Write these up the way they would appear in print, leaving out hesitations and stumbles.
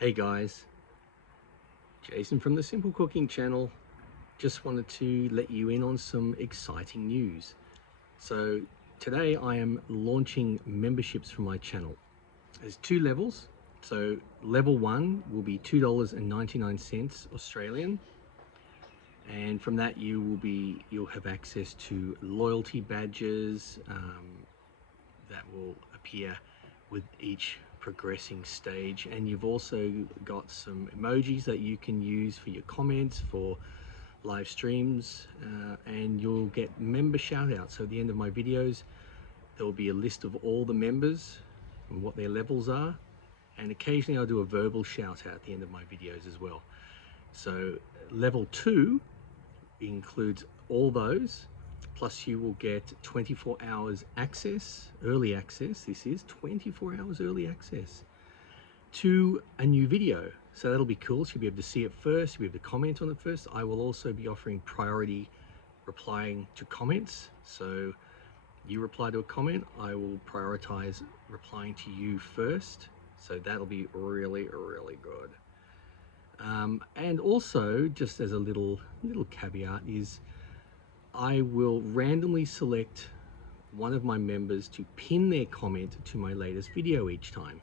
Hey guys, Jason from the Simple Cooking Channel. Just wanted to let you in on some exciting news. So today I am launching memberships for my channel. There's two levels. So level 1 will be $2.99 Australian, and from that you'll have access to loyalty badges that will appear with each progressing stage, and you've also got some emojis that you can use for your comments for live streams, and you'll get member shout outs. So at the end of my videos there will be a list of all the members and what their levels are, and occasionally I'll do a verbal shout out at the end of my videos as well. So level 2 includes all those, plus you will get 24 hours access, early access. This is 24 hours early access to a new video. So that'll be cool. So you'll be able to see it first, you'll be able to comment on it first. I will also be offering priority replying to comments. So you reply to a comment, I will prioritize replying to you first. So that'll be really good. And also, just as a little caveat, is I will randomly select one of my members to pin their comment to my latest video each time.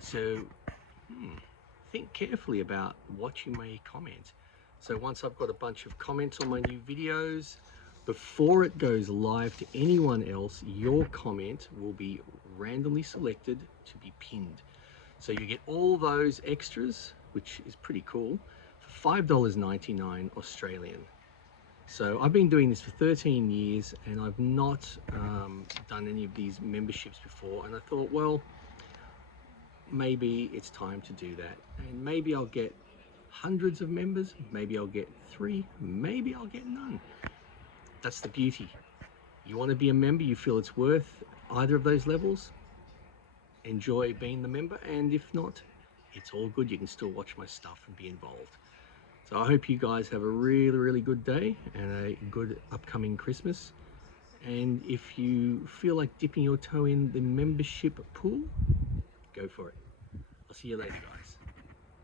So think carefully about what you may comment. So once I've got a bunch of comments on my new videos, before it goes live to anyone else, your comment will be randomly selected to be pinned. So you get all those extras, which is pretty cool, for $5.99 Australian. So I've been doing this for 13 years and I've not done any of these memberships before, and I thought, well, maybe it's time to do that, and maybe I'll get hundreds of members, maybe I'll get 3, maybe I'll get none. That's the beauty. You want to be a member, you feel it's worth either of those levels, enjoy being the member, and if not, it's all good. You can still watch my stuff and be involved. So I hope you guys have a really good day and a good upcoming Christmas. And if you feel like dipping your toe in the membership pool, go for it. I'll see you later, guys.